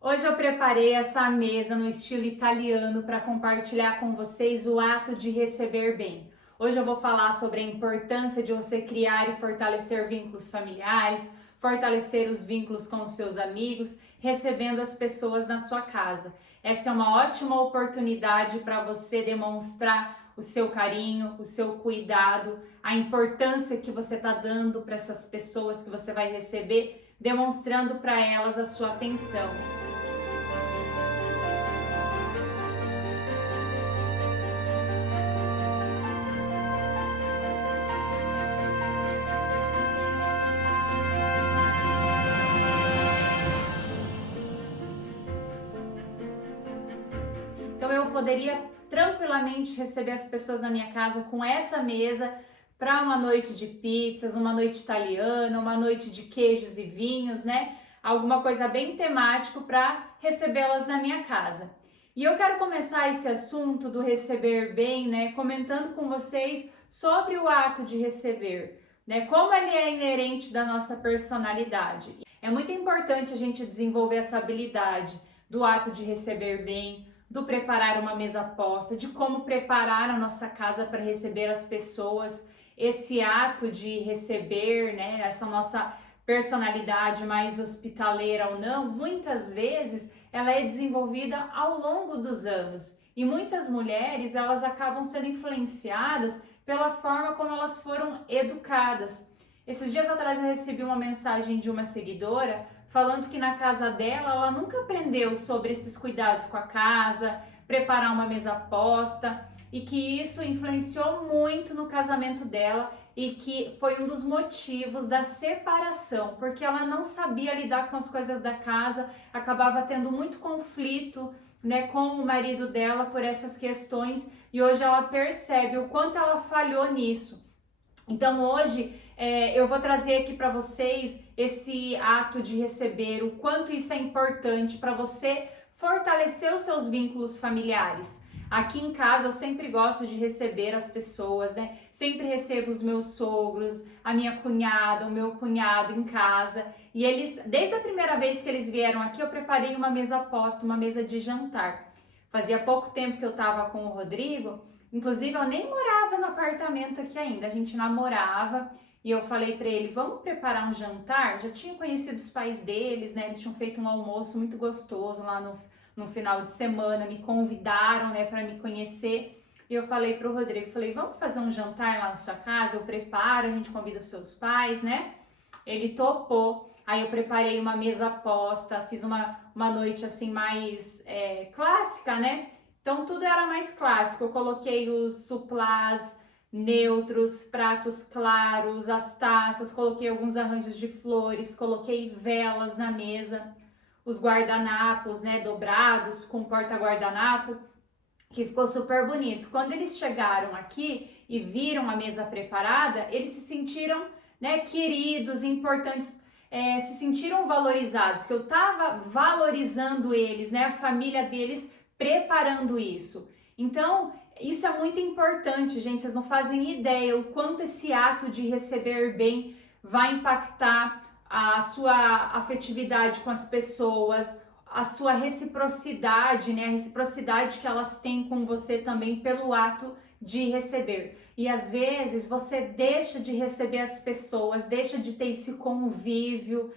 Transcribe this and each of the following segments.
Hoje eu preparei essa mesa no estilo italiano para compartilhar com vocês o ato de receber bem. Hoje eu vou falar sobre a importância de você criar e fortalecer vínculos familiares, fortalecer os vínculos com os seus amigos, recebendo as pessoas na sua casa. Essa é uma ótima oportunidade para você demonstrar o seu carinho, o seu cuidado, a importância que você está dando para essas pessoas que você vai receber, demonstrando para elas a sua atenção. Então eu poderia tranquilamente receber as pessoas na minha casa com essa mesa para uma noite de pizzas, uma noite italiana, uma noite de queijos e vinhos, né? Alguma coisa bem temático para recebê-las na minha casa. E eu quero começar esse assunto do receber bem, né, comentando com vocês sobre o ato de receber, né? Como ele é inerente da nossa personalidade. É muito importante a gente desenvolver essa habilidade do ato de receber bem, do preparar uma mesa posta, de como preparar a nossa casa para receber as pessoas, esse ato de receber, né, essa nossa personalidade mais hospitaleira ou não, muitas vezes ela é desenvolvida ao longo dos anos e muitas mulheres elas acabam sendo influenciadas pela forma como elas foram educadas. Esses dias atrás eu recebi uma mensagem de uma seguidora falando que na casa dela ela nunca aprendeu sobre esses cuidados com a casa, preparar uma mesa posta e que isso influenciou muito no casamento dela e que foi um dos motivos da separação, porque ela não sabia lidar com as coisas da casa, acabava tendo muito conflito, né, com o marido dela por essas questões e hoje ela percebe o quanto ela falhou nisso. Então hoje eu vou trazer aqui para vocês esse ato de receber, o quanto isso é importante para você fortalecer os seus vínculos familiares. Aqui em casa eu sempre gosto de receber as pessoas, né? Sempre recebo os meus sogros, a minha cunhada, o meu cunhado em casa. E eles, desde a primeira vez que eles vieram aqui, eu preparei uma mesa posta, uma mesa de jantar. Fazia pouco tempo que eu estava com o Rodrigo, inclusive eu nem morava no apartamento aqui ainda, a gente namorava e eu falei para ele, vamos preparar um jantar? Já tinha conhecido os pais deles, né? Eles tinham feito um almoço muito gostoso lá no final de semana, me convidaram, né, para me conhecer. E eu falei pro Rodrigo, falei, vamos fazer um jantar lá na sua casa? Eu preparo, a gente convida os seus pais, né? Ele topou. Aí eu preparei uma mesa posta, fiz uma noite assim mais clássica, né? Então tudo era mais clássico. Eu coloquei os suplás neutros, pratos claros, as taças, coloquei alguns arranjos de flores, coloquei velas na mesa, os guardanapos, né, dobrados com porta-guardanapo, que ficou super bonito. Quando eles chegaram aqui e viram a mesa preparada, eles se sentiram, né, queridos, importantes, se sentiram valorizados, que eu estava valorizando eles, né, a família deles preparando isso. Então, isso é muito importante, gente, vocês não fazem ideia o quanto esse ato de receber bem vai impactar a sua afetividade com as pessoas, a sua reciprocidade, né? A reciprocidade que elas têm com você também pelo ato de receber. E às vezes você deixa de receber as pessoas, deixa de ter esse convívio,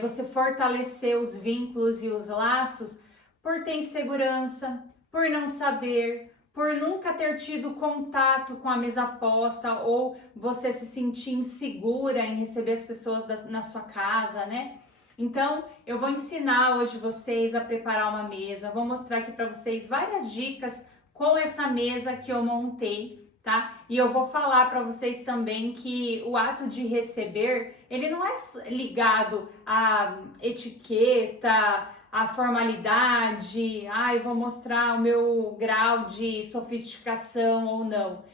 você fortalecer os vínculos e os laços por ter insegurança, por não saber, por nunca ter tido contato com a mesa posta ou você se sentir insegura em receber as pessoas na sua casa, né? Então, eu vou ensinar hoje vocês a preparar uma mesa, vou mostrar aqui para vocês várias dicas com essa mesa que eu montei, tá? E eu vou falar para vocês também que o ato de receber, ele não é ligado à etiqueta, a formalidade, eu vou mostrar o meu grau de sofisticação ou não.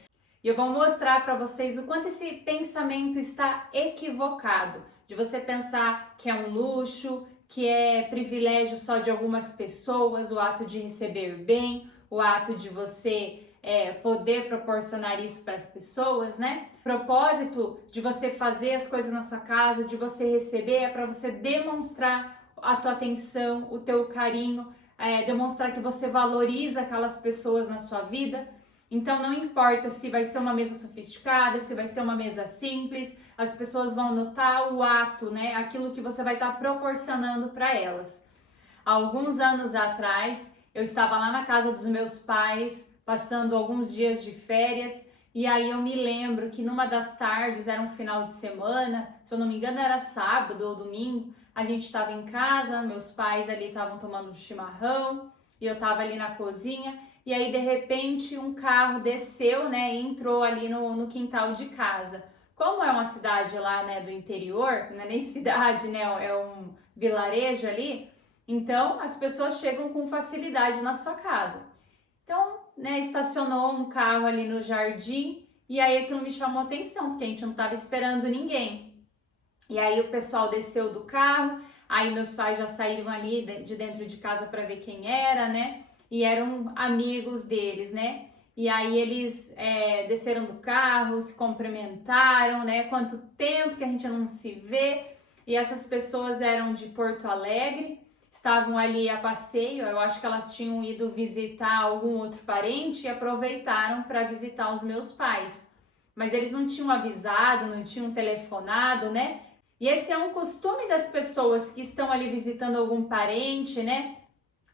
E eu vou mostrar para vocês o quanto esse pensamento está equivocado, de você pensar que é um luxo, que é privilégio só de algumas pessoas, o ato de receber bem, o ato de você poder proporcionar isso para as pessoas, né? O propósito de você fazer as coisas na sua casa, de você receber, é para você demonstrar a tua atenção, o teu carinho, demonstrar que você valoriza aquelas pessoas na sua vida. Então não importa se vai ser uma mesa sofisticada, se vai ser uma mesa simples, as pessoas vão notar o ato, né? Aquilo que você vai estar proporcionando para elas. Há alguns anos atrás, eu estava lá na casa dos meus pais, passando alguns dias de férias, e aí eu me lembro que numa das tardes, era um final de semana, se eu não me engano era sábado ou domingo, a gente estava em casa, meus pais ali estavam tomando um chimarrão, e eu estava ali na cozinha, e aí de repente um carro desceu, né, e entrou ali no quintal de casa. Como é uma cidade lá, né, do interior, não é nem cidade, né, é um vilarejo ali, então as pessoas chegam com facilidade na sua casa. Então, né, estacionou um carro ali no jardim e aí aquilo me chamou a atenção, porque a gente não estava esperando ninguém. E aí o pessoal desceu do carro, aí meus pais já saíram ali de dentro de casa para ver quem era, né? E eram amigos deles, né? E aí eles desceram do carro, se cumprimentaram, né? Quanto tempo que a gente não se vê. E essas pessoas eram de Porto Alegre, estavam ali a passeio, eu acho que elas tinham ido visitar algum outro parente e aproveitaram para visitar os meus pais. Mas eles não tinham avisado, não tinham telefonado, né? E esse é um costume das pessoas que estão ali visitando algum parente, né?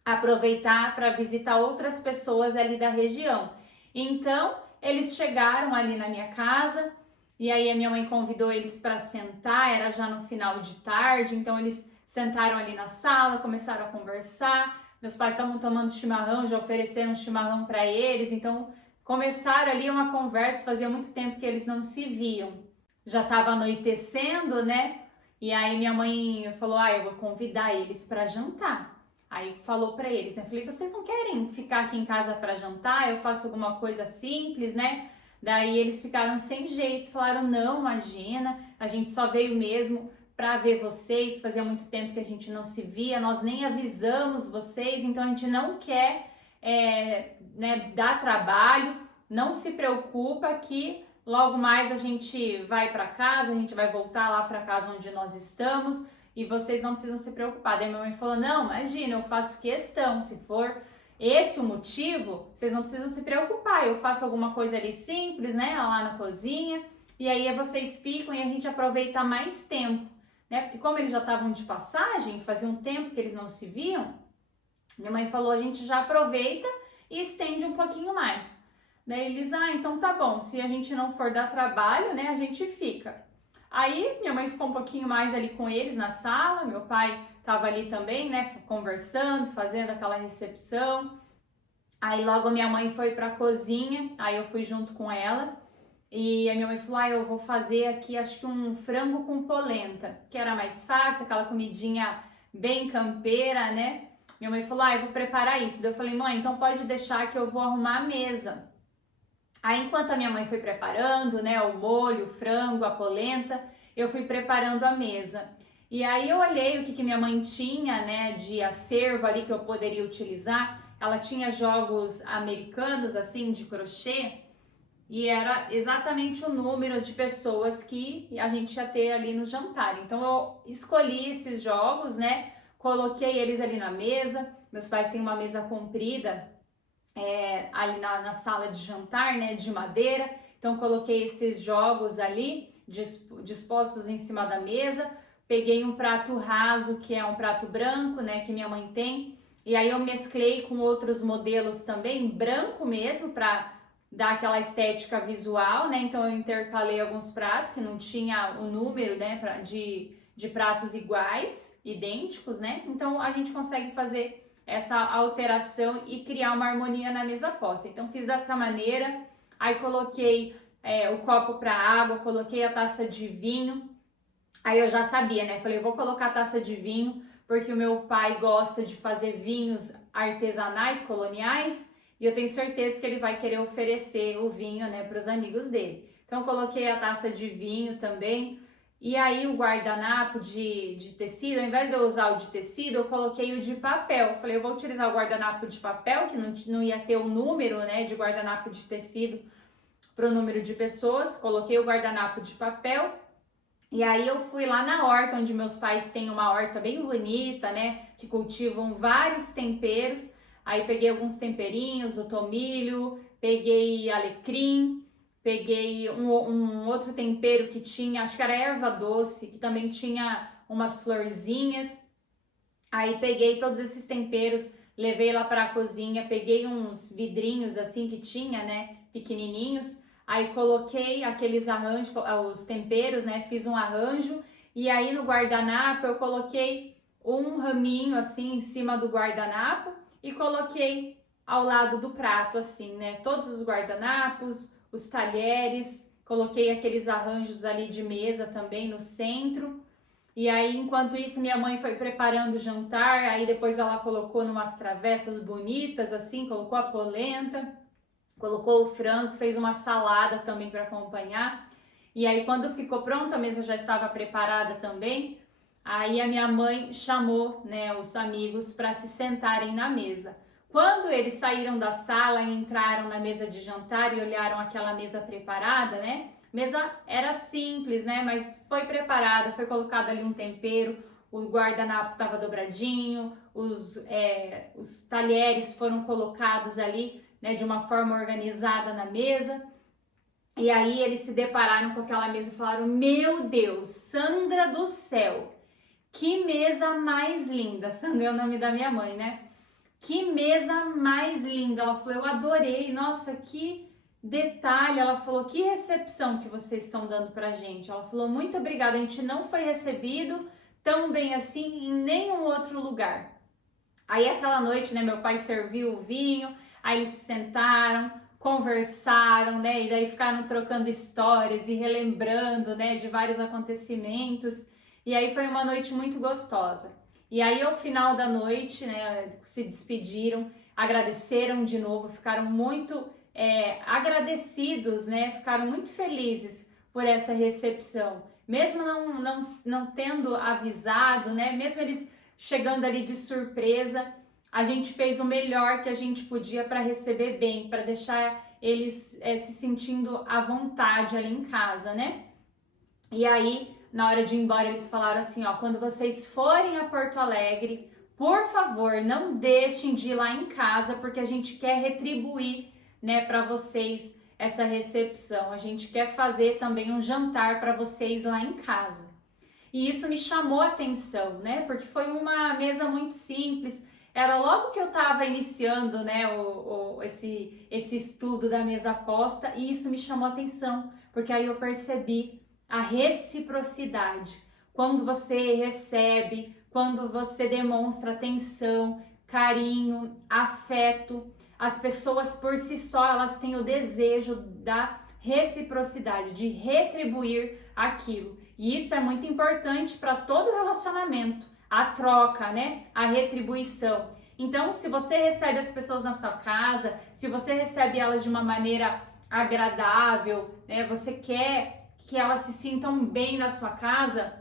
Aproveitar para visitar outras pessoas ali da região. Então, eles chegaram ali na minha casa e aí a minha mãe convidou eles para sentar, era já no final de tarde, então eles sentaram ali na sala, começaram a conversar. Meus pais estavam tomando chimarrão, já ofereceram chimarrão para eles, então começaram ali uma conversa, fazia muito tempo que eles não se viam. Já estava anoitecendo, né? E aí minha mãe falou: eu vou convidar eles para jantar. Aí falou para eles, né? Falei: vocês não querem ficar aqui em casa para jantar? Eu faço alguma coisa simples, né? Daí eles ficaram sem jeito, falaram: não, imagina, a gente só veio mesmo para ver vocês, fazia muito tempo que a gente não se via, nós nem avisamos vocês, então a gente não quer né, dar trabalho, não se preocupa que logo mais a gente vai para casa, a gente vai voltar lá para casa onde nós estamos e vocês não precisam se preocupar. Daí minha mãe falou: não, imagina, eu faço questão, se for esse o motivo, vocês não precisam se preocupar, eu faço alguma coisa ali simples, né, lá na cozinha, e aí vocês ficam e a gente aproveita mais tempo, né, porque como eles já estavam de passagem, fazia um tempo que eles não se viam, minha mãe falou: a gente já aproveita e estende um pouquinho mais. Daí eles: então tá bom, se a gente não for dar trabalho, né, a gente fica. Aí minha mãe ficou um pouquinho mais ali com eles na sala, meu pai estava ali também, né, conversando, fazendo aquela recepção. Aí logo minha mãe foi para a cozinha, aí eu fui junto com ela. E a minha mãe falou: eu vou fazer aqui, acho que um frango com polenta, que era mais fácil, aquela comidinha bem campeira, né? Minha mãe falou: eu vou preparar isso. Daí eu falei: mãe, então pode deixar que eu vou arrumar a mesa. Aí enquanto a minha mãe foi preparando, né, o molho, o frango, a polenta, eu fui preparando a mesa. E aí eu olhei o que minha mãe tinha, né, de acervo ali que eu poderia utilizar. Ela tinha jogos americanos, assim, de crochê, e era exatamente o número de pessoas que a gente ia ter ali no jantar. Então eu escolhi esses jogos, né, coloquei eles ali na mesa. Meus pais têm uma mesa comprida, ali na sala de jantar, né, de madeira. Então coloquei esses jogos ali dispostos em cima da mesa. Peguei um prato raso, que é um prato branco, né, que minha mãe tem. E aí eu mesclei com outros modelos também, branco mesmo, para dar aquela estética visual, né? Então eu intercalei alguns pratos que não tinha o número, né, de pratos iguais, idênticos, né? Então a gente consegue fazer essa alteração e criar uma harmonia na mesa posta. Então fiz dessa maneira, aí coloquei o copo para água, coloquei a taça de vinho. Aí eu já sabia, né? Falei: vou colocar a taça de vinho, porque o meu pai gosta de fazer vinhos artesanais, coloniais, e eu tenho certeza que ele vai querer oferecer o vinho, né, para os amigos dele. Então eu coloquei a taça de vinho também. E aí o guardanapo de tecido, ao invés de eu usar o de tecido, eu coloquei o de papel. Falei: eu vou utilizar o guardanapo de papel, que não ia ter o número, né, de guardanapo de tecido para o número de pessoas. Coloquei o guardanapo de papel E aí eu fui lá na horta, onde meus pais têm uma horta bem bonita, né? Que cultivam vários temperos. Aí peguei alguns temperinhos, o tomilho, peguei alecrim, peguei um outro tempero que tinha, acho que era erva doce, que também tinha umas florzinhas. Aí peguei todos esses temperos, levei lá para a cozinha, peguei uns vidrinhos assim que tinha, né, pequenininhos. Aí coloquei aqueles arranjos, os temperos, né, fiz um arranjo. E aí no guardanapo eu coloquei um raminho assim em cima do guardanapo e coloquei ao lado do prato assim, né, todos os guardanapos, os talheres, coloquei aqueles arranjos ali de mesa também no centro. E aí, enquanto isso, minha mãe foi preparando o jantar, aí depois ela colocou numas travessas bonitas, assim, colocou a polenta, colocou o frango, fez uma salada também para acompanhar. E aí, quando ficou pronta, a mesa já estava preparada também, aí a minha mãe chamou, né, os amigos para se sentarem na mesa. Quando eles saíram da sala e entraram na mesa de jantar e olharam aquela mesa preparada, né, mesa era simples, né? Mas foi preparada, foi colocado ali um tempero, o guardanapo estava dobradinho, os talheres foram colocados ali, né? De uma forma organizada na mesa. E aí eles se depararam com aquela mesa e falaram: Meu Deus, Sandra do céu, que mesa mais linda! Sandra é o nome da minha mãe, né? Que mesa mais linda! Ela falou: Eu adorei, nossa, que detalhe. Ela falou: que recepção que vocês estão dando pra gente. Ela falou: muito obrigada, a gente não foi recebido tão bem assim em nenhum outro lugar. Aí aquela noite, né, meu pai serviu o vinho, aí eles se sentaram, conversaram, né, e daí ficaram trocando histórias e relembrando, né, de vários acontecimentos. E aí foi uma noite muito gostosa. E aí ao final da noite, né, se despediram, agradeceram de novo, ficaram muito agradecidos, né? Ficaram muito felizes por essa recepção, mesmo não tendo avisado, né? Mesmo eles chegando ali de surpresa, a gente fez o melhor que a gente podia para receber bem, para deixar eles se sentindo à vontade ali em casa, né? E aí, na hora de ir embora, eles falaram assim, ó, quando vocês forem a Porto Alegre, por favor, não deixem de ir lá em casa, porque a gente quer retribuir, né, para vocês essa recepção. A gente quer fazer também um jantar para vocês lá em casa. E isso me chamou a atenção, né? Porque foi uma mesa muito simples. Era logo que eu estava iniciando, né, esse estudo da mesa posta, e isso me chamou a atenção, porque aí eu percebi a reciprocidade. Quando você recebe, quando você demonstra atenção, carinho, afeto, as pessoas por si só, elas têm o desejo da reciprocidade, de retribuir aquilo. E isso é muito importante para todo relacionamento, a troca, né? A retribuição. Então, se você recebe as pessoas na sua casa, se você recebe elas de uma maneira agradável, né? Você quer que elas se sintam bem na sua casa,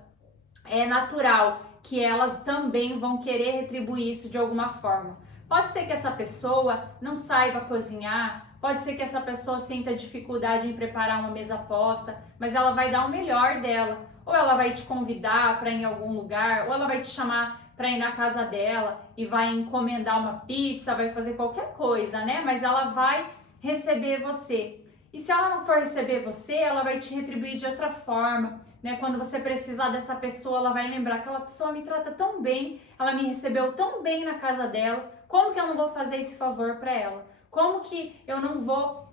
é natural que elas também vão querer retribuir isso de alguma forma. Pode ser que essa pessoa não saiba cozinhar, pode ser que essa pessoa sinta dificuldade em preparar uma mesa posta, mas ela vai dar o melhor dela. Ou ela vai te convidar para ir em algum lugar, ou ela vai te chamar para ir na casa dela e vai encomendar uma pizza, vai fazer qualquer coisa, né? Mas ela vai receber você. E se ela não for receber você, ela vai te retribuir de outra forma, né? Quando você precisar dessa pessoa, ela vai lembrar: aquela pessoa me trata tão bem, ela me recebeu tão bem na casa dela, como que eu não vou fazer esse favor para ela? Como que eu não vou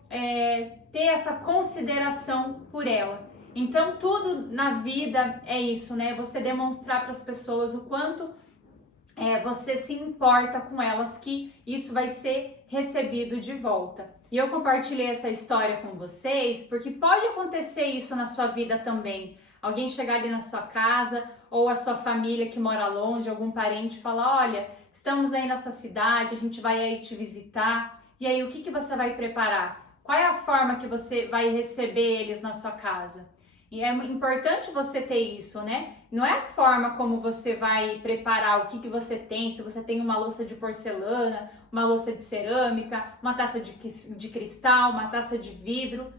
ter essa consideração por ela? Então, tudo na vida é isso, né? Você demonstrar para as pessoas o quanto você se importa com elas, que isso vai ser recebido de volta. E eu compartilhei essa história com vocês porque pode acontecer isso na sua vida também. Alguém chegar ali na sua casa, ou a sua família que mora longe, algum parente, falar: olha, estamos aí na sua cidade, a gente vai aí te visitar. E aí, o que você vai preparar? Qual é a forma que você vai receber eles na sua casa? E é importante você ter isso, né? Não é a forma como você vai preparar, o que você tem, se você tem uma louça de porcelana, uma louça de cerâmica, uma taça de cristal, uma taça de vidro.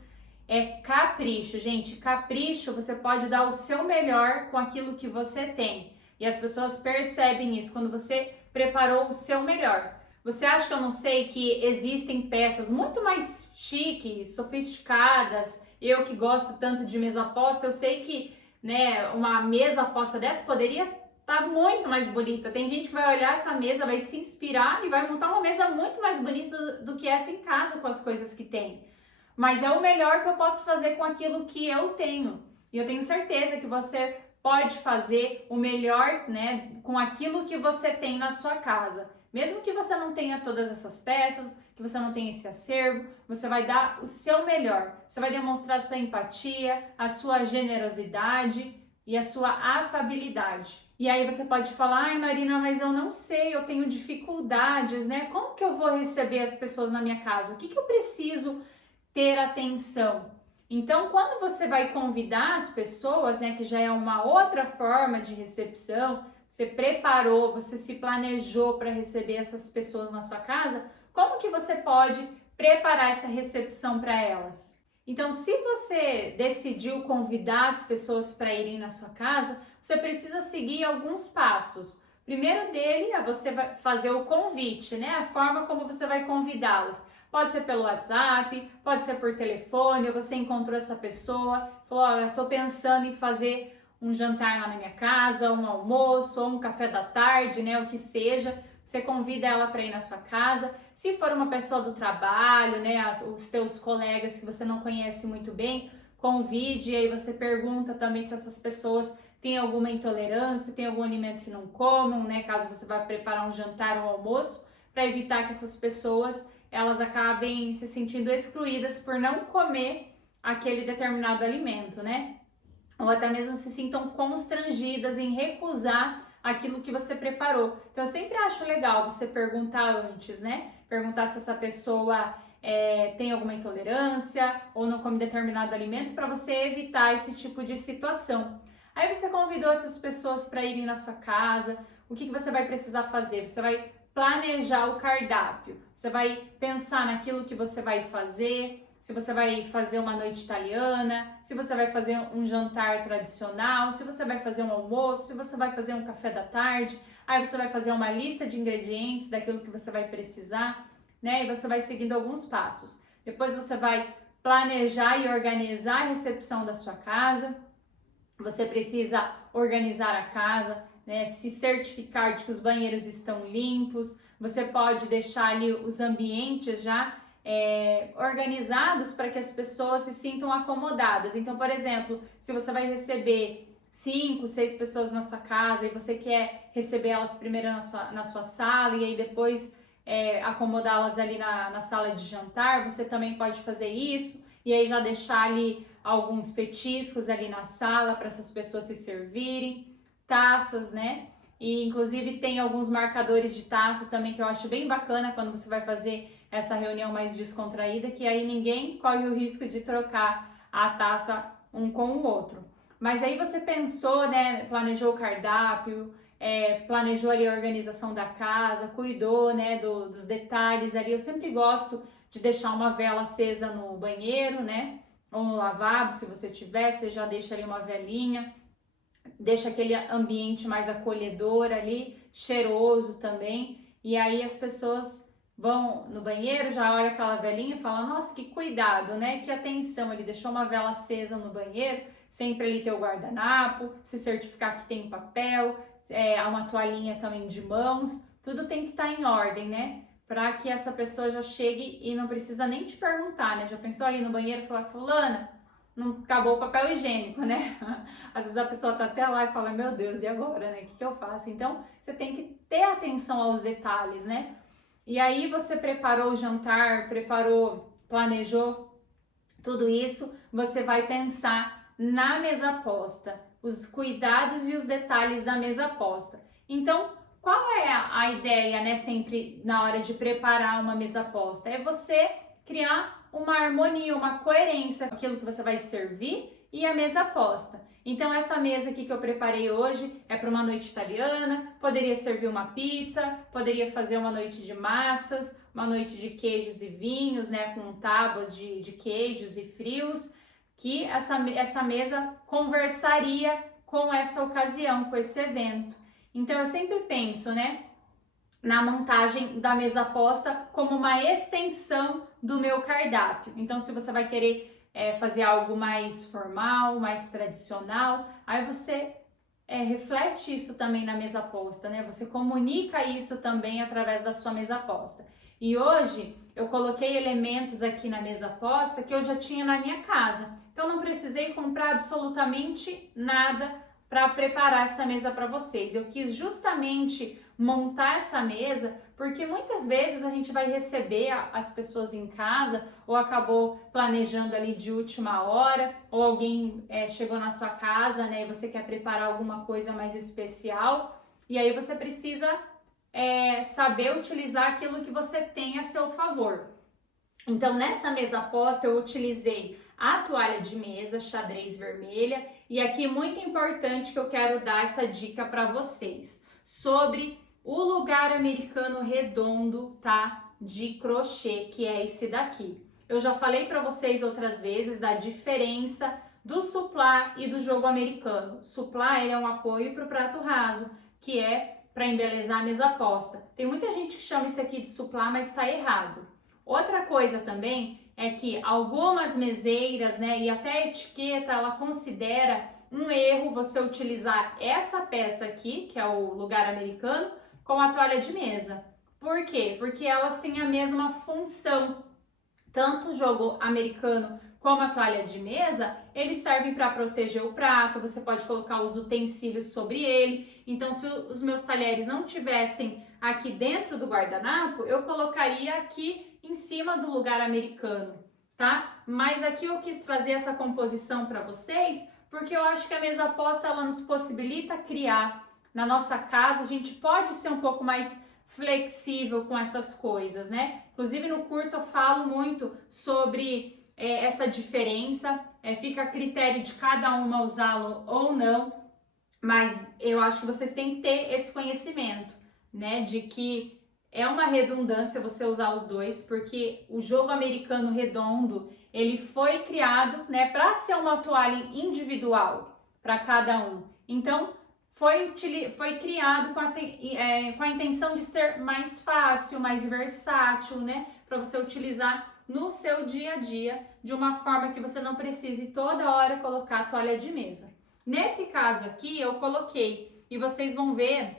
é capricho. Gente, capricho, você pode dar o seu melhor com aquilo que você tem. E as pessoas percebem isso quando você preparou o seu melhor. Você acha que eu não sei que existem peças muito mais chiques, sofisticadas? Eu que gosto tanto de mesa posta, eu sei que, né, uma mesa posta dessa poderia estar muito mais bonita. Tem gente que vai olhar essa mesa, vai se inspirar e vai montar uma mesa muito mais bonita do que essa em casa com as coisas que tem. Mas é o melhor que eu posso fazer com aquilo que eu tenho. E eu tenho certeza que você pode fazer o melhor, né, com aquilo que você tem na sua casa. Mesmo que você não tenha todas essas peças, que você não tenha esse acervo, você vai dar o seu melhor. Você vai demonstrar a sua empatia, a sua generosidade e a sua afabilidade. E aí você pode falar, ai Marina, mas eu não sei, eu tenho dificuldades, né? Como que eu vou receber as pessoas na minha casa? O que que eu preciso ter atenção? Então, quando você vai convidar as pessoas, né, que já é uma outra forma de recepção, você preparou, você se planejou para receber essas pessoas na sua casa, como que você pode preparar essa recepção para elas? Então, se você decidiu convidar as pessoas para irem na sua casa, você precisa seguir alguns passos. O primeiro dele é você fazer o convite, né? A forma como você vai convidá-las. Pode ser pelo WhatsApp, pode ser por telefone, ou você encontrou essa pessoa, falou, olha, eu tô pensando em fazer um jantar lá na minha casa, um almoço, ou um café da tarde, né, o que seja. Você convida ela para ir na sua casa. Se for uma pessoa do trabalho, né, os teus colegas que você não conhece muito bem, convide, e aí você pergunta também se essas pessoas têm alguma intolerância, tem algum alimento que não comam, né, caso você vá preparar um jantar ou um almoço, para evitar que essas pessoas elas acabem se sentindo excluídas por não comer aquele determinado alimento, né? Ou até mesmo se sintam constrangidas em recusar aquilo que você preparou. Então, eu sempre acho legal você perguntar antes, né? Perguntar se essa pessoa tem alguma intolerância ou não come determinado alimento para você evitar esse tipo de situação. Aí você convidou essas pessoas para irem na sua casa, o que você vai precisar fazer? Você vai planejar o cardápio, você vai pensar naquilo que você vai fazer, se você vai fazer uma noite italiana, se você vai fazer um jantar tradicional, se você vai fazer um almoço, se você vai fazer um café da tarde, aí você vai fazer uma lista de ingredientes daquilo que você vai precisar, né? E você vai seguindo alguns passos. Depois você vai planejar e organizar a recepção da sua casa. Você precisa organizar a casa, né, se certificar de que os banheiros estão limpos. Você pode deixar ali os ambientes já organizados para que as pessoas se sintam acomodadas. Então, por exemplo, se você vai receber 5, 6 pessoas na sua casa e você quer receber elas primeiro na sua sala e aí depois acomodá-las ali na sala de jantar, você também pode fazer isso e aí já deixar ali alguns petiscos ali na sala para essas pessoas se servirem, taças, né? E inclusive tem alguns marcadores de taça também que eu acho bem bacana quando você vai fazer essa reunião mais descontraída, que aí ninguém corre o risco de trocar a taça um com o outro. Mas aí você pensou, né? Planejou o cardápio, planejou ali a organização da casa, cuidou, né? Dos detalhes ali. Eu sempre gosto de deixar uma vela acesa no banheiro, né? Ou no lavabo, se você tiver, você já deixa ali uma velinha, deixa aquele ambiente mais acolhedor ali, cheiroso também, e aí as pessoas vão no banheiro, já olha aquela velinha e fala, nossa, que cuidado, né, que atenção, ele deixou uma vela acesa no banheiro, sempre ali ter o guardanapo, se certificar que tem papel, uma toalhinha também de mãos, tudo tem que estar em ordem, né, para que essa pessoa já chegue e não precisa nem te perguntar, né? Já pensou ali no banheiro e falar, fulana, não acabou o papel higiênico, né? Às vezes a pessoa tá até lá e fala, meu Deus, e agora, né? O que eu faço? Então, você tem que ter atenção aos detalhes, né? E aí você preparou o jantar, planejou tudo isso, você vai pensar na mesa posta, os cuidados e os detalhes da mesa posta. Então, qual é a ideia, né, sempre na hora de preparar uma mesa posta? É você criar uma harmonia, uma coerência com aquilo que você vai servir e a mesa posta. Então, essa mesa aqui que eu preparei hoje é para uma noite italiana, poderia servir uma pizza, poderia fazer uma noite de massas, uma noite de queijos e vinhos, né, com tábuas de queijos e frios. que essa mesa conversaria com essa ocasião, com esse evento. Então eu sempre penso, né, na montagem da mesa posta como uma extensão do meu cardápio. Então se você vai querer fazer algo mais formal, mais tradicional, aí você reflete isso também na mesa posta, né? Você comunica isso também através da sua mesa posta. E hoje eu coloquei elementos aqui na mesa posta que eu já tinha na minha casa. Então não precisei comprar absolutamente nada para preparar essa mesa para vocês. Eu quis justamente montar essa mesa porque muitas vezes a gente vai receber as pessoas em casa ou acabou planejando ali de última hora ou alguém chegou na sua casa, né, e você quer preparar alguma coisa mais especial e aí você precisa saber utilizar aquilo que você tem a seu favor. Então nessa mesa posta eu utilizei a toalha de mesa xadrez vermelha e aqui muito importante que eu quero dar essa dica para vocês sobre o lugar americano redondo, tá? De crochê, que é esse daqui. Eu já falei para vocês outras vezes da diferença do suplá e do jogo americano. Suplá é um apoio para o prato raso, que é para embelezar a mesa posta. Tem muita gente que chama isso aqui de suplá, mas está errado. Outra coisa também é que algumas meseiras, né, e até a etiqueta, ela considera um erro você utilizar essa peça aqui, que é o lugar americano, com a toalha de mesa. Por quê? Porque elas têm a mesma função. Tanto o jogo americano como a toalha de mesa, eles servem para proteger o prato, você pode colocar os utensílios sobre ele. Então, se os meus talheres não tivessem aqui dentro do guardanapo, eu colocaria aqui em cima do lugar americano, tá? Mas aqui eu quis trazer essa composição para vocês, porque eu acho que a mesa posta, ela nos possibilita criar na nossa casa, a gente pode ser um pouco mais flexível com essas coisas, né? Inclusive no curso eu falo muito sobre essa diferença, fica a critério de cada uma usá-lo ou não, mas eu acho que vocês têm que ter esse conhecimento, né? De que é uma redundância você usar os dois, porque o jogo americano redondo, ele foi criado, né, para ser uma toalha individual para cada um. Então, foi criado com a intenção de ser mais fácil, mais versátil, né? Para você utilizar no seu dia a dia, de uma forma que você não precise toda hora colocar a toalha de mesa. Nesse caso aqui, eu coloquei, e vocês vão ver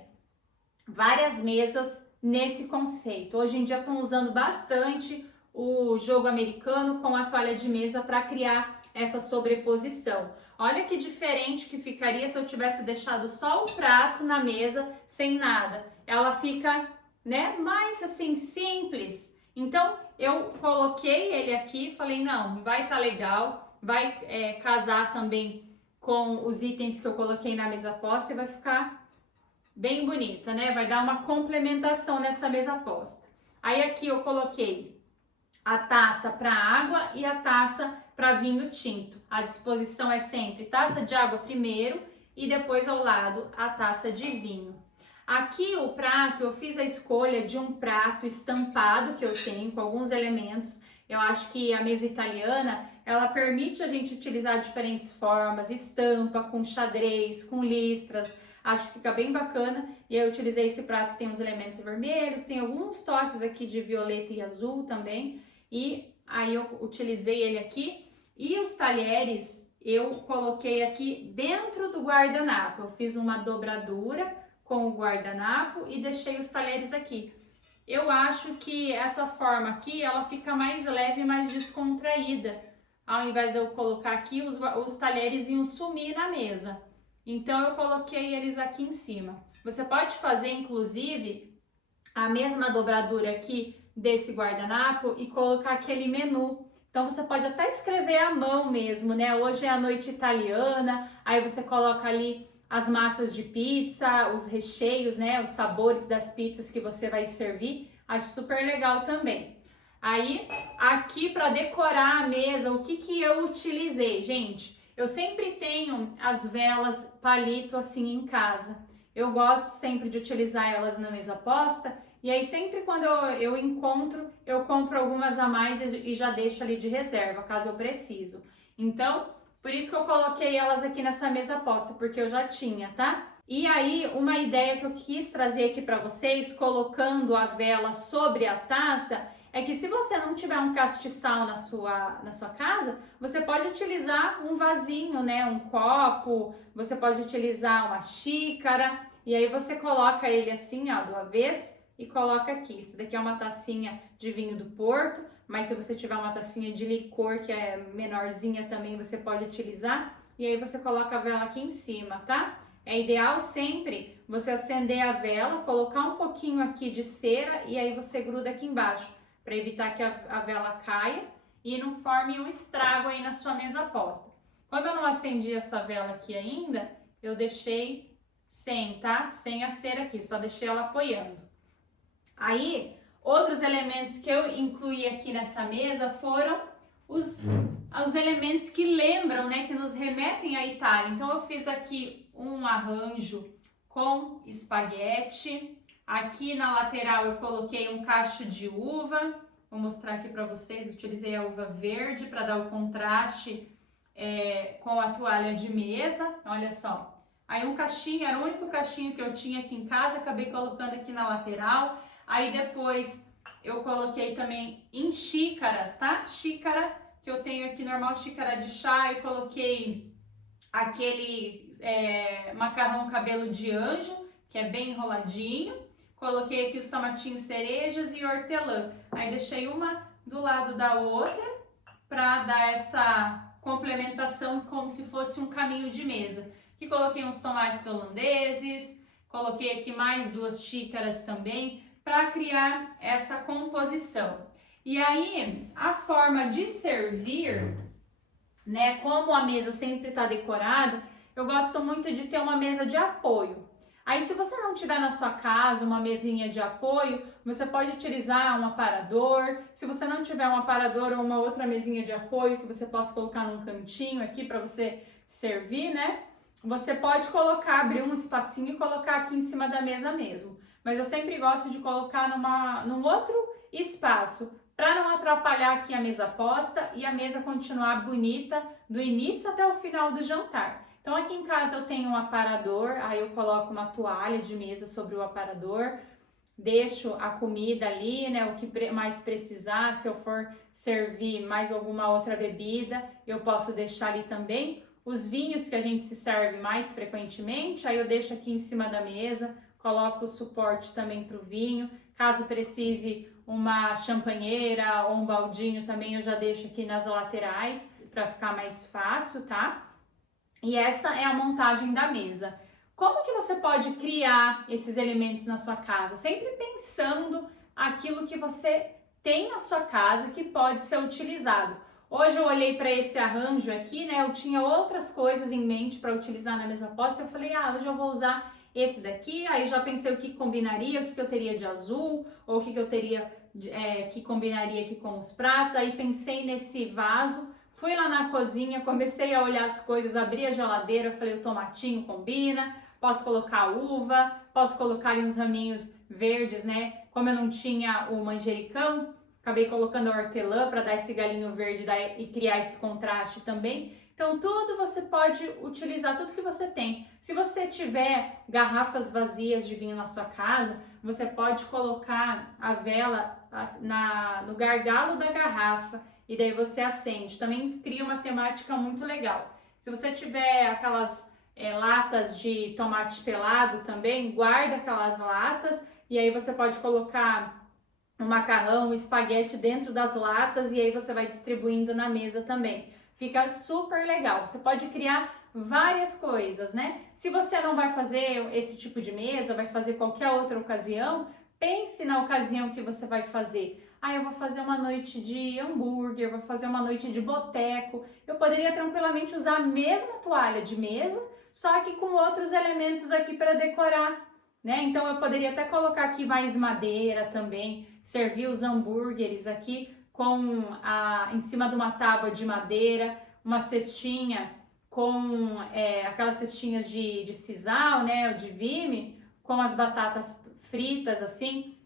várias mesas nesse conceito. Hoje em dia estão usando bastante o jogo americano com a toalha de mesa para criar essa sobreposição. Olha que diferente que ficaria se eu tivesse deixado só o prato na mesa sem nada. Ela fica, né, mais assim, simples. Então, eu coloquei ele aqui e falei, não, vai estar legal, vai casar também com os itens que eu coloquei na mesa posta e vai ficar bem bonita, né? Vai dar uma complementação nessa mesa posta. Aí aqui eu coloquei a taça para água e a taça para vinho tinto. A disposição é sempre taça de água primeiro e depois ao lado a taça de vinho. Aqui o prato, eu fiz a escolha de um prato estampado que eu tenho com alguns elementos. Eu acho que a mesa italiana, ela permite a gente utilizar diferentes formas, estampa, com xadrez, com listras. Acho que fica bem bacana. E eu utilizei esse prato que tem os elementos vermelhos, tem alguns toques aqui de violeta e azul também. E aí eu utilizei ele aqui. E os talheres eu coloquei aqui dentro do guardanapo. Eu fiz uma dobradura com o guardanapo e deixei os talheres aqui. Eu acho que essa forma aqui, ela fica mais leve e mais descontraída. Ao invés de eu colocar aqui, os talheres iam sumir na mesa. Então eu coloquei eles aqui em cima. Você pode fazer, inclusive, a mesma dobradura aqui desse guardanapo e colocar aquele menu. Então você pode até escrever à mão mesmo, né? Hoje é a noite italiana, aí você coloca ali as massas de pizza, os recheios, né? Os sabores das pizzas que você vai servir. Acho super legal também. Aí, aqui para decorar a mesa, o que eu utilizei, gente? Eu sempre tenho as velas palito assim em casa. Eu gosto sempre de utilizar elas na mesa posta. E aí sempre quando eu encontro, eu compro algumas a mais e já deixo ali de reserva, caso eu preciso. Então, por isso que eu coloquei elas aqui nessa mesa posta, porque eu já tinha, tá? E aí, uma ideia que eu quis trazer aqui para vocês, colocando a vela sobre a taça, é que se você não tiver um castiçal na sua casa, você pode utilizar um vasinho, né? Um copo, você pode utilizar uma xícara, e aí você coloca ele assim, ó, do avesso, e coloca aqui. Isso daqui é uma tacinha de vinho do Porto, mas se você tiver uma tacinha de licor que é menorzinha também, você pode utilizar. E aí você coloca a vela aqui em cima, tá? É ideal sempre você acender a vela, colocar um pouquinho aqui de cera e aí você gruda aqui embaixo, para evitar que a vela caia e não forme um estrago aí na sua mesa posta. Como eu não acendi essa vela aqui ainda, eu deixei sem, tá? Sem a cera aqui, só deixei ela apoiando. Aí, outros elementos que eu incluí aqui nessa mesa foram os elementos que lembram, né, que nos remetem à Itália. Então, eu fiz aqui um arranjo com espaguete. Aqui na lateral eu coloquei um cacho de uva. Vou mostrar aqui para vocês. Utilizei a uva verde para dar o contraste com a toalha de mesa. Olha só. Aí um cachinho, era o único cachinho que eu tinha aqui em casa. Acabei colocando aqui na lateral. Aí depois eu coloquei também em xícaras, tá? Xícara que eu tenho aqui normal, xícara de chá. Eu coloquei aquele macarrão cabelo de anjo, que é bem enroladinho. Coloquei aqui os tomatinhos cerejas e hortelã. Aí deixei uma do lado da outra para dar essa complementação como se fosse um caminho de mesa. Aqui coloquei uns tomates holandeses, coloquei aqui mais 2 xícaras também para criar essa composição. E aí, a forma de servir, né, como a mesa sempre está decorada, eu gosto muito de ter uma mesa de apoio. Aí, se você não tiver na sua casa uma mesinha de apoio, você pode utilizar um aparador. Se você não tiver um aparador ou uma outra mesinha de apoio que você possa colocar num cantinho aqui para você servir, né? Você pode abrir um espacinho e colocar aqui em cima da mesa mesmo. Mas eu sempre gosto de colocar num outro espaço, para não atrapalhar aqui a mesa posta e a mesa continuar bonita do início até o final do jantar. Então aqui em casa eu tenho um aparador, aí eu coloco uma toalha de mesa sobre o aparador, deixo a comida ali, né, o que mais precisar. Se eu for servir mais alguma outra bebida, eu posso deixar ali também. Os vinhos que a gente se serve mais frequentemente, aí eu deixo aqui em cima da mesa, coloco o suporte também para o vinho. Caso precise uma champanheira ou um baldinho também, eu já deixo aqui nas laterais para ficar mais fácil, tá? E essa é a montagem da mesa. Como que você pode criar esses elementos na sua casa? Sempre pensando aquilo que você tem na sua casa que pode ser utilizado. Hoje eu olhei para esse arranjo aqui, né? Eu tinha outras coisas em mente para utilizar na mesa posta. Eu falei, hoje eu vou usar esse daqui. Aí já pensei o que combinaria, o que eu teria de azul, ou o que eu teria que combinaria aqui com os pratos. Aí pensei nesse vaso. Fui lá na cozinha, comecei a olhar as coisas, abri a geladeira, falei, o tomatinho combina, posso colocar uva, posso colocar ali uns raminhos verdes, né? Como eu não tinha o manjericão, acabei colocando a hortelã para dar esse galinho verde e criar esse contraste também. Então tudo você pode utilizar, tudo que você tem. Se você tiver garrafas vazias de vinho na sua casa, você pode colocar a vela no gargalo da garrafa e daí você acende. Também cria uma temática muito legal. Se você tiver aquelas latas de tomate pelado também, guarda aquelas latas e aí você pode colocar o macarrão, o espaguete dentro das latas e aí você vai distribuindo na mesa também. Fica super legal. Você pode criar várias coisas, né? Se você não vai fazer esse tipo de mesa, vai fazer qualquer outra ocasião, pense na ocasião que você vai fazer. Eu vou fazer uma noite de hambúrguer, vou fazer uma noite de boteco. Eu poderia tranquilamente usar a mesma toalha de mesa, só que com outros elementos aqui para decorar, né? Então eu poderia até colocar aqui mais madeira também, servir os hambúrgueres aqui em cima de uma tábua de madeira, uma cestinha com aquelas cestinhas de sisal, né, ou de vime, com as batatas fritas assim.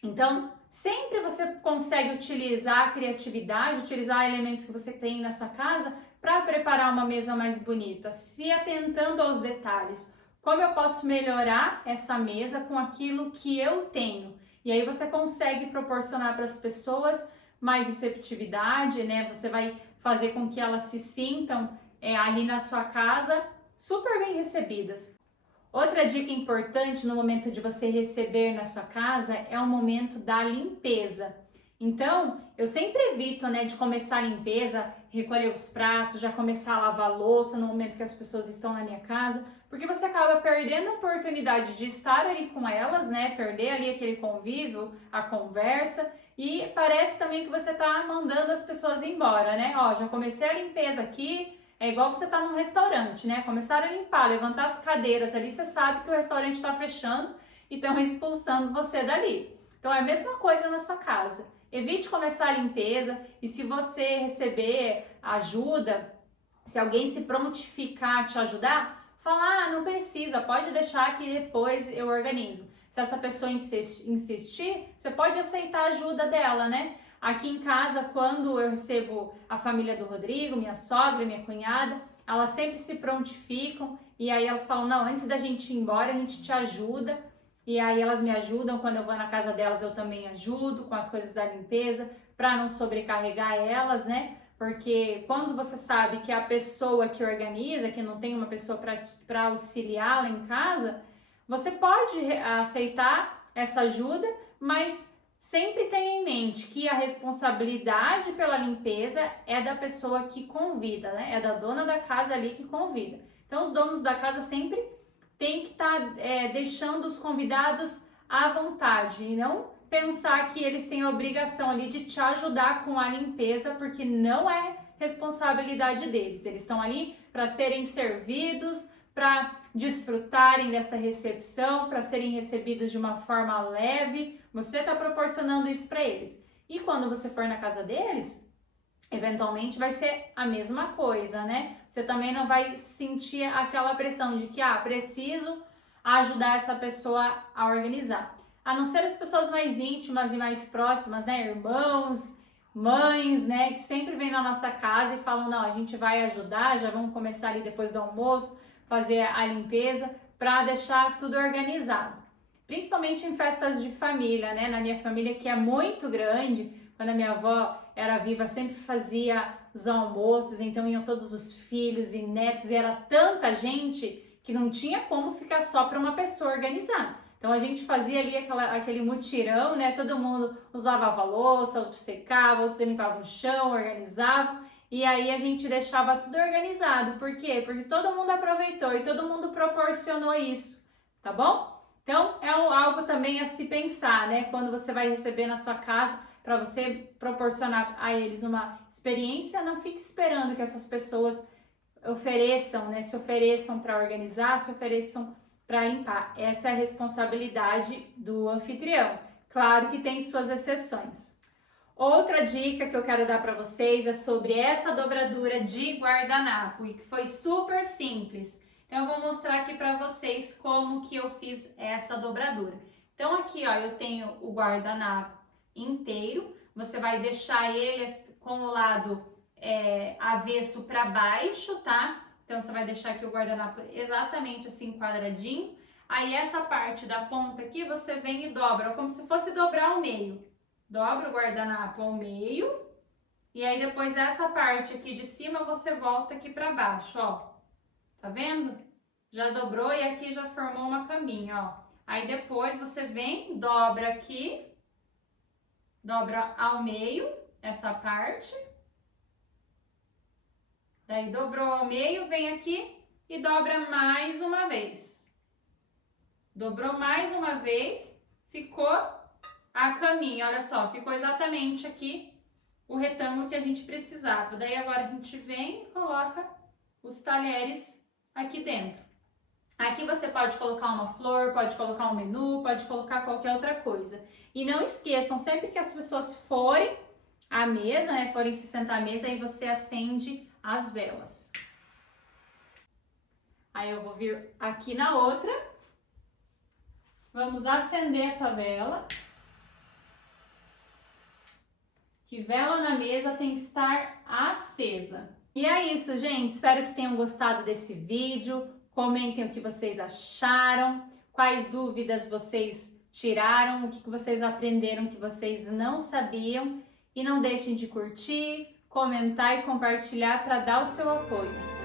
Então, sempre você consegue utilizar a criatividade, utilizar elementos que você tem na sua casa para preparar uma mesa mais bonita, se atentando aos detalhes. Como eu posso melhorar essa mesa com aquilo que eu tenho? E aí você consegue proporcionar para as pessoas mais receptividade, né? Você vai fazer com que elas se sintam ali na sua casa super bem recebidas. Outra dica importante no momento de você receber na sua casa é o momento da limpeza. Então, eu sempre evito, né, de começar a limpeza, recolher os pratos, já começar a lavar a louça no momento que as pessoas estão na minha casa, porque você acaba perdendo a oportunidade de estar ali com elas, né, perder ali aquele convívio, a conversa, e parece também que você tá mandando as pessoas embora, né? Ó, já comecei a limpeza aqui, é igual você tá num restaurante, né? Começaram a limpar, levantar as cadeiras ali, você sabe que o restaurante tá fechando e estão expulsando você dali. Então é a mesma coisa na sua casa. Evite começar a limpeza e se você receber ajuda, se alguém se prontificar a te ajudar, fala, não precisa, pode deixar que depois eu organizo. Se essa pessoa insistir, você pode aceitar a ajuda dela, né? Aqui em casa, quando eu recebo a família do Rodrigo, minha sogra, minha cunhada, elas sempre se prontificam e aí elas falam, não, antes da gente ir embora, a gente te ajuda. E aí elas me ajudam, quando eu vou na casa delas eu também ajudo com as coisas da limpeza, para não sobrecarregar elas, né? Porque quando você sabe que é a pessoa que organiza, que não tem uma pessoa para auxiliá-la em casa, você pode aceitar essa ajuda, mas sempre tenha em mente que a responsabilidade pela limpeza é da pessoa que convida, né? É da dona da casa ali que convida. Então, os donos da casa sempre têm que estar deixando os convidados à vontade e não pensar que eles têm a obrigação ali de te ajudar com a limpeza, porque não é responsabilidade deles. Eles estão ali para serem servidos, para desfrutarem dessa recepção, para serem recebidos de uma forma leve. Você está proporcionando isso para eles. E quando você for na casa deles, eventualmente vai ser a mesma coisa, né? Você também não vai sentir aquela pressão de que, preciso ajudar essa pessoa a organizar. A não ser as pessoas mais íntimas e mais próximas, né? Irmãos, mães, né? Que sempre vêm na nossa casa e falam, não, a gente vai ajudar, já vamos começar ali depois do almoço, fazer a limpeza para deixar tudo organizado. Principalmente em festas de família, né? Na minha família, que é muito grande, quando a minha avó era viva, sempre fazia os almoços, então iam todos os filhos e netos, e era tanta gente que não tinha como ficar só para uma pessoa organizar. Então a gente fazia ali aquele mutirão, né? Todo mundo, uns lavava a louça, outros secava, outros limpavam o chão, organizavam. E aí a gente deixava tudo organizado. Por quê? Porque todo mundo aproveitou e todo mundo proporcionou isso, tá bom? Então é algo também a se pensar, né? Quando você vai receber na sua casa, para você proporcionar a eles uma experiência, não fique esperando que essas pessoas ofereçam, né? Se ofereçam para organizar, se ofereçam para limpar. Essa é a responsabilidade do anfitrião. Claro que tem suas exceções. Outra dica que eu quero dar para vocês é sobre essa dobradura de guardanapo, e que foi super simples. Então eu vou mostrar aqui para vocês como que eu fiz essa dobradura. Então aqui, ó, eu tenho o guardanapo inteiro. Você vai deixar ele com o lado avesso para baixo, tá? Então você vai deixar aqui o guardanapo exatamente assim quadradinho. Aí essa parte da ponta aqui você vem e dobra, como se fosse dobrar ao meio. Dobra o guardanapo ao meio e aí depois essa parte aqui de cima você volta aqui para baixo, ó. Tá vendo? Já dobrou e aqui já formou uma caminha, ó. Aí depois você vem, dobra aqui, dobra ao meio essa parte. Daí dobrou ao meio, vem aqui e dobra mais uma vez. Dobrou mais uma vez, ficou a caminha, olha só, ficou exatamente aqui o retângulo que a gente precisava. Daí agora a gente vem e coloca os talheres aqui dentro. Aqui você pode colocar uma flor, pode colocar um menu, pode colocar qualquer outra coisa. E não esqueçam, sempre que as pessoas forem à mesa, né, forem se sentar à mesa, aí você acende as velas. Aí eu vou vir aqui na outra. Vamos acender essa vela. Que vela na mesa tem que estar acesa. E é isso, gente. Espero que tenham gostado desse vídeo. Comentem o que vocês acharam, quais dúvidas vocês tiraram, o que vocês aprenderam que vocês não sabiam. E não deixem de curtir, comentar e compartilhar para dar o seu apoio.